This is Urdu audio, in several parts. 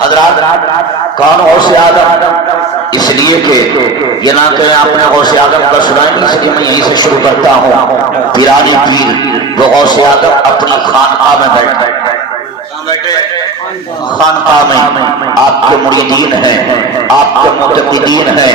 حضرات کون غوث اعظم؟ اس لیے کہ یہ نہ کہیں آپ نے غوث اعظم کا سنا نہیں، اس لیے میں یہیں سے شروع کرتا ہوں۔ پیرانی پیر وہ غوث اعظم اپنی خانقاہ میں بیٹھے، خانقاہ میں آپ کے مریدین ہیں، آپ کے متقدین ہیں،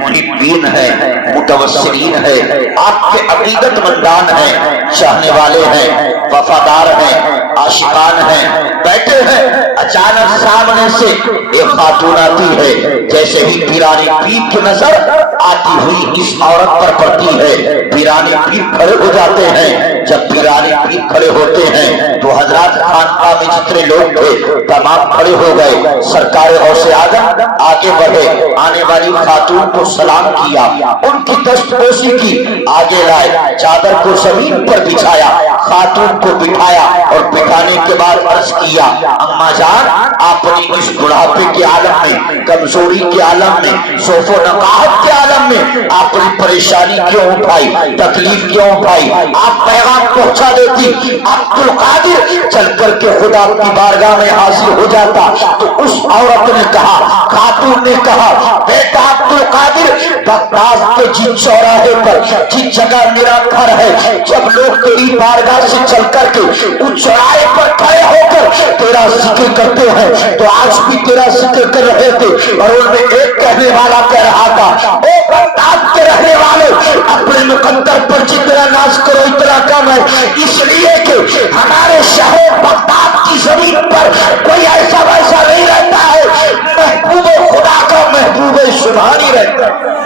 محبین ہیں، متوسلین ہیں، آپ کے عقیدت مندان ہیں، چاہنے والے ہیں، وفادار ہیں، عاشقان ہیں، بیٹھے ہیں۔ اچانک سامنے سے ایک خاتون آتی ہے، جیسے ہی پیرانی پیر کی نظر آتی ہوئی اس عورت پر پڑتی ہے، پیرانی پیر کھڑے ہو جاتے ہیں۔ جب پیرانی پیر کھڑے ہوتے ہیں تو حضرات خانقاہ میں جتنے لوگ تھے تمام کھڑے ہو گئے۔ سرکار غوث اعظم آگے بڑھے، آنے والی خاتون کو سلام کیا، ان کی دستبوسی کی، آگے لائے، چادر کو زمین پر بچھایا، خاتون کو بٹھایا اور بٹھانے کے بعد عرض کیا، اماں جان آپ نے اس بڑھاپے کے عالم میں، کمزوری کے عالم میں، سوف و نقاہت کے عالم میں آپ نے پریشانی کیوں اٹھائی، تکلیف کیوں اٹھائی؟ آپ پیغام پہنچا دیتی، عبدالقادر چل کر کے خدا کی بارگاہ میں حاضر ہو جاتا۔ تو اس عورت نے کہا، خاتون نے کہا، بیٹا عبدالقادر بغداد کے جس چوراہے پر جس جگہ میرا گھر ہے، جب لوگ تیری بارگاہ سے چل کر کے اس چوراہے پر کھڑے ہو کر تیرا ذکر کرتے ہیں تو آج بھی تیرا ذکر کر رہے تھے، اور ان میں ایک کہنے والا کہہ رہا تھا، او بغداد کے رہنے والے اپنے مقدر پر جتنا ناز کرو اتنا کم ہے، اس لیے کہ ہمارے شہر بغداد کی زمین پر کوئی ایسا ویسا نہیں رہتا ہے، محبوب خدا کا محبوب سبحانی رہتا ہے۔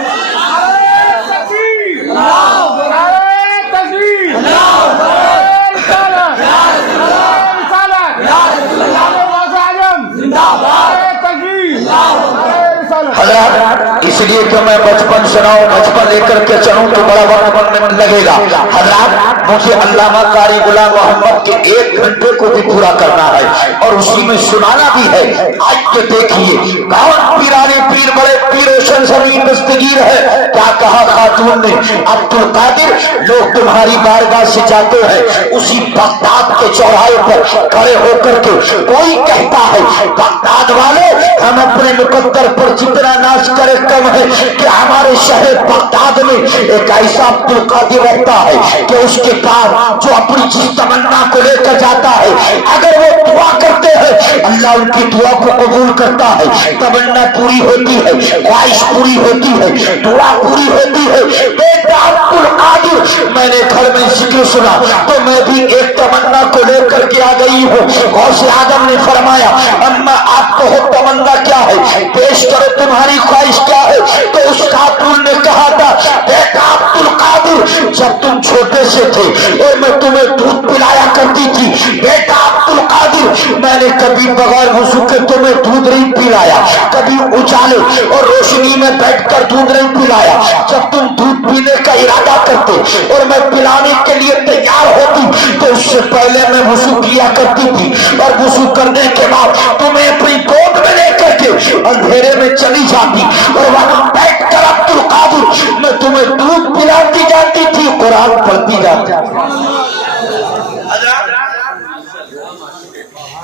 حضرات اس لیے کہ میں بچپن سناؤں، بچپن لے کر کے چلوں تو بڑا وقت لگے گا۔ حضرات مجھے علامہ قاری غلام محمد کے 1 گھنٹے کو بھی پورا کرنا ہے اور اسی میں سنانا بھی ہے۔ آج کے دیکھیے کون پیرانی پیر بڑے پیر روشن زمین دستگیر ہے، کیا کہا خاتون نے، عبدالقادر لوگ تمہاری بارگاہ سے جاتے ہیں، اسی بغداد کے چوراہے پر کھڑے ہو کر کے کوئی کہتا ہے بغداد والے ہم اپنے مقدر پر جتنا ناز کرے کم ہے کہ ہمارے شہر بغداد میں ایک ایسا عبدالقادر رہتا ہے کہ اس کے پاس جو اپنی جس تمنا کو لے کر جاتا ہے، اگر وہ دعا کرتے ہیں اللہ ان کی دعا کو قبول کرتا ہے، تمنا پوری ہوتی ہے، خواہش پوری ہوتی ہے، دعا پوری ہوتی ہے۔ بیٹا عبدالقادر میں نے گھر میں ذکر سنا تو میں بھی ایک تمنا کو لے کر کے آ گئی ہوں۔ غوث اعظم نے فرمایا، اما آپ کو تمنا کیا ہے، پیش کرو تمہاری خواہش کیا ہے؟ تو اس خاتون نے کہا تھا، بیٹا عبدالقادر جب تم چھوٹے سے تھے اور میں تمہیں دودھ پلایا کرتی تھی، بیٹا عبدالقادر میں نے کبھی بغیر وضو کے تمہیں دودھ نہیں پلایا، کبھی اجالے اور روشنی میں بیٹھ کر دودھ نہیں پلایا۔ جب تم دودھ پینے کا ارادہ کرتے اور میں پلانے کے لیے تیار ہوتی تو اس سے پہلے میں وضو کیا کرتی تھی، اور وضو کرنے کے بعد تمہیں اپنی گود میں لے کر کے اندھیرے میں چلی جاتی اور وہاں بیٹھ کر عبدالقادر میں تمہیں دودھ پلاتی جاتی تھی، قرآن پڑھتی جاتی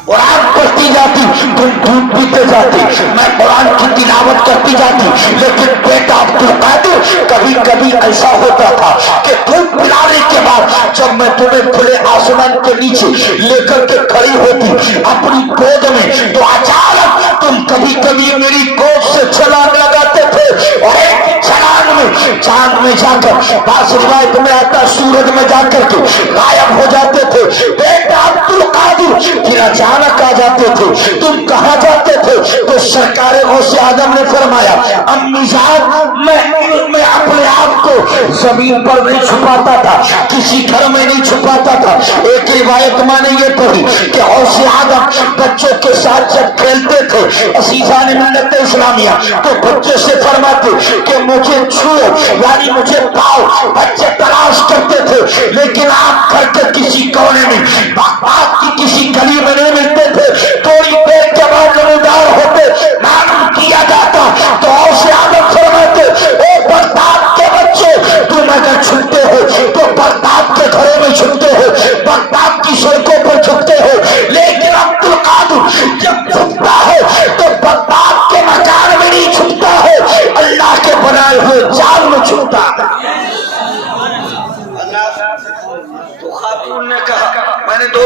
قرآن پڑھتی جاتی، تم دودھ پیتے جاتی، میں قرآن کی تلاوت کرتی جاتی۔ لیکن بیٹا عبدالقادر کبھی کبھی ایسا ہوتا تھا کہ دودھ پلانے کے بعد جب میں تمہیں کھلے آسمان کے نیچے لے کر کے کھڑی ہوتی اپنی گود میں تو اچانک تم کبھی کبھی میری گود سے چھلانگ لگاتے تھے اور ایک چھلانگ میں چاند میں جا کر، بعض روایت میں آتا سورج میں جا کر کے غائب ہو جاتے تھے۔ بیٹا عبدالقادر پھر اچانک آ جاتے تھے، تم کہاں جاتے تھے؟ تو سرکار غوث اعظم نے فرمایا، امی جان میں اپنے آپ کو زمین پر نہیں چھپاتا تھا، کسی گھر میں نہیں چھپاتا تھا۔ ایک روایت میں نے یہ پڑھی کہ غوث اعظم بچوں کے ساتھ جب کھیلتے تھے عزیزان ملت اسلامیہ تو بچے سے فرماتے کہ مجھے چھو، یعنی مجھے پاؤ، بچے تلاش کرتے تھے، لیکن آپ گھر کے کسی کونے میں بغداد کی کسی گلی میں نہیں ملتے تھے، تھوڑی دیر کے بعد نمودار ہوتے، معلوم کیا جاتا تو غوث اعظم فرماتے، اے بغداد کے بچے تم اگر چھپتے ہو تو بغداد کے گھروں میں چھپتے ہو، بغداد کی سڑکوں پر چھپتے ہو، لیکن عبدالقادر جب چھپتا ہے